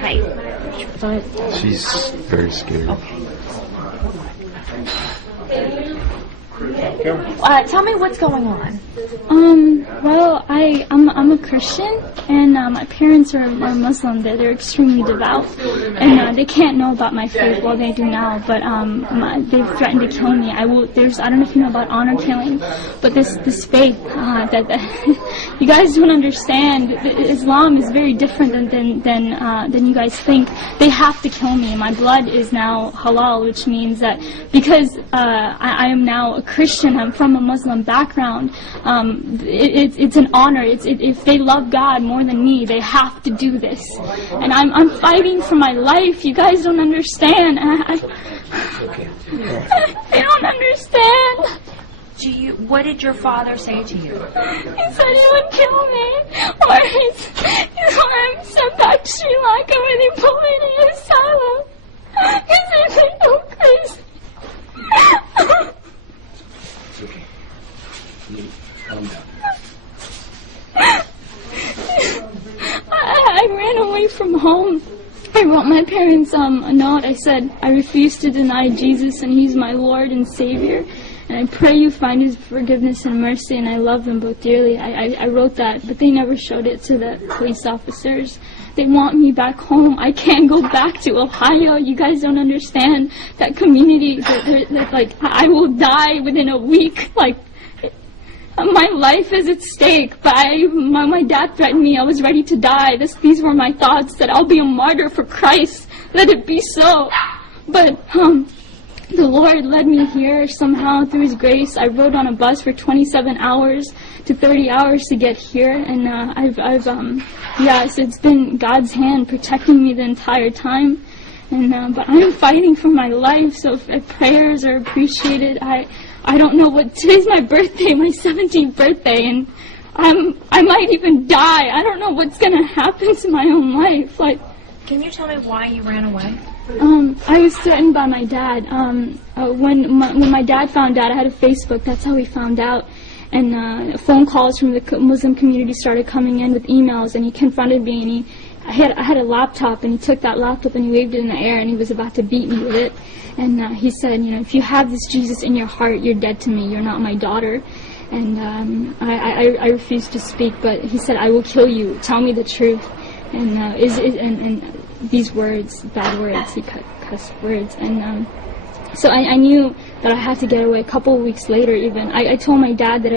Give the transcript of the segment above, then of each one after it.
Hi. She's very scared. Tell me what's going on. Well, I'm a Christian, and my parents are Muslim. They're extremely devout, and they can't know about my faith. Well, they do now, but they've threatened to kill me. I don't know if you know about honor killing, but this faith that you guys don't understand. Islam is very different than you guys think. They have to kill me. My blood is now halal, which means that because I am now a Christian, I'm from a Muslim background. It's an honor. If they love God more than me, they have to do this. And I'm fighting for my life. You guys don't understand. They don't understand. What did your father say to you? He said he would kill me, or I'm sent back to Sri Lanka where they put me in asylum. He said they go crazy. It's okay. Calm down. I ran away from home. I wrote my parents a note. I said, I refuse to deny Jesus, and He's my Lord and Savior. And I pray you find His forgiveness and mercy, and I love them both dearly. I wrote that, but they never showed it to the police officers. They want me back home. I can't go back to Ohio. You guys don't understand that community. That I will die within a week. My life is at stake. But my dad threatened me. I was ready to die. These were my thoughts, that I'll be a martyr for Christ. Let it be so. But the Lord led me here somehow through His grace. I rode on a bus for 27 hours to 30 hours to get here, and so it's been God's hand protecting me the entire time. And but I'm fighting for my life, so if prayers are appreciated. I don't know what. Today's my birthday, my 17th birthday, and I might even die. I don't know what's gonna happen to my own life. Can you tell me why you ran away? I was threatened by my dad. When my dad found out, I had a Facebook. That's how he found out. And phone calls from the Muslim community started coming in with emails, and he confronted me. And I had a laptop, and he took that laptop and he waved it in the air, and he was about to beat me with it. And he said, if you have this Jesus in your heart, you're dead to me. You're not my daughter. And I refused to speak, but he said, I will kill you. Tell me the truth. And these words, bad words, he cussed words, and so I knew that I had to get away. A couple of weeks later, even I told my dad that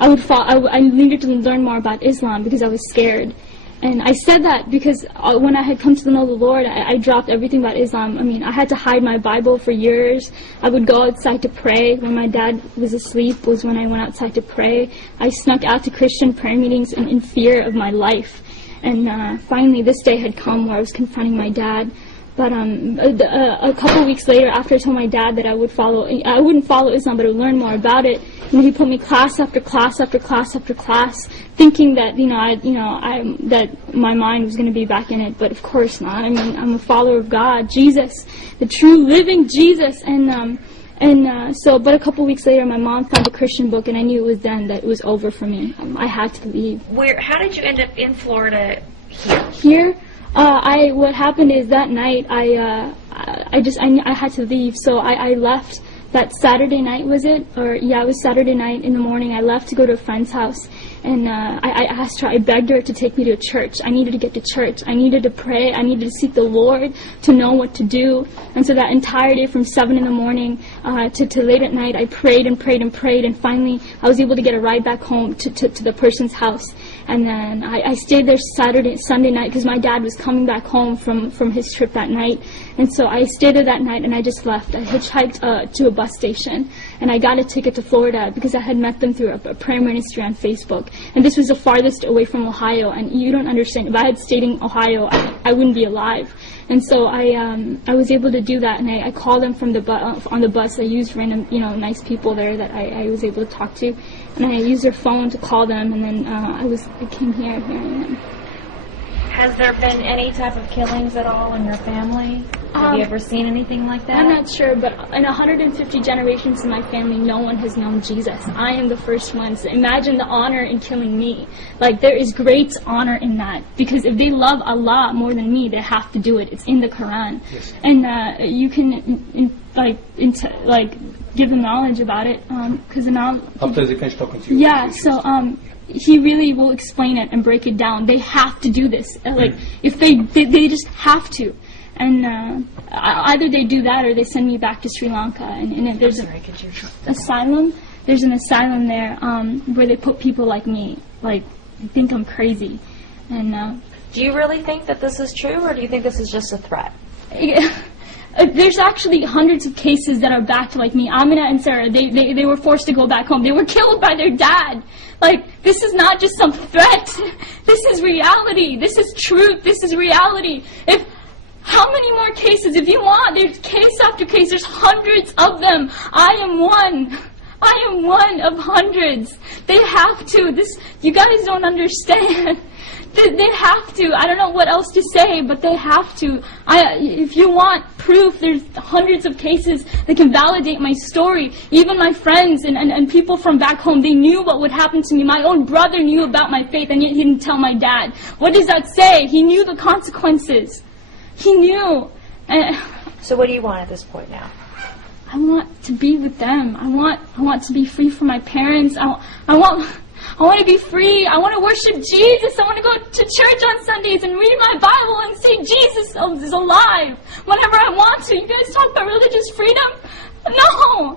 I needed to learn more about Islam because I was scared, and I said that because when I had come to know the Lord, I dropped everything about Islam. I mean, I had to hide my Bible for years. I would go outside to pray. When my dad was asleep was when I went outside to pray. I snuck out to Christian prayer meetings in fear of my life. And finally, this day had come where I was confronting my dad. But a couple of weeks later, after I told my dad that I wouldn't follow Islam, but I would learn more about it, he put me class after class after class after class, thinking that that my mind was going to be back in it. But of course not. I mean, I'm a follower of God, Jesus, the true living Jesus, but a couple of weeks later, my mom found a Christian book, and I knew it was then that it was over for me. I had to leave. How did you end up in Florida here? Here, what happened is that night I had to leave, so I left. That Saturday night, was it? It was Saturday night in the morning. I left to go to a friend's house, and I asked her, I begged her to take me to church. I needed to get to church. I needed to pray. I needed to seek the Lord to know what to do. And so that entire day from 7 in the morning to late at night, I prayed and prayed and prayed, and finally I was able to get a ride back home to the person's house. And then I stayed there Sunday night, because my dad was coming back home from his trip that night. And so I stayed there that night, and I just left. I hitchhiked to a bus station, and I got a ticket to Florida because I had met them through a prayer ministry on Facebook. And this was the farthest away from Ohio, and you don't understand. If I had stayed in Ohio, I wouldn't be alive. And so I was able to do that, and I called them from on the bus. I used random, nice people there that I was able to talk to, and I used their phone to call them, and then I came here. Here I am. Has there been any type of killings at all in your family? Have you ever seen anything like that? I'm not sure, but in 150 generations in my family, no one has known Jesus. I am the first one. So imagine the honor in killing me. Like, there is great honor in that. Because if they love Allah more than me, they have to do it. It's in the Quran. Yes. And you can, give them knowledge about it. Because now... After they finish talking to you. Yeah, so... he really will explain it and break it down. They have to do this. If they just have to. And either they do that or they send me back to Sri Lanka. And there's an asylum. There's an asylum there where they put people like me. Like, they think I'm crazy. And do you really think that this is true, or do you think this is just a threat? There's actually hundreds of cases that are backed like me. Amina and Sarah, they were forced to go back home. They were killed by their dad. Like, this is not just some threat. This is reality. This is truth. This is reality. How many more cases? If you want, there's case after case. There's hundreds of them. I am one. I am one of hundreds. They have to. You guys don't understand. They have to. I don't know what else to say, but they have to. If you want proof, there's hundreds of cases that can validate my story. Even my friends and people from back home, they knew what would happen to me. My own brother knew about my faith, and yet he didn't tell my dad. What does that say? He knew the consequences. He knew. So what do you want at this point now? I want to be with them. I want to be free from my parents. I want to be free. I want to worship Jesus. I want to go to church on Sundays and read my Bible and say Jesus is alive whenever I want to. You guys talk about religious freedom? No.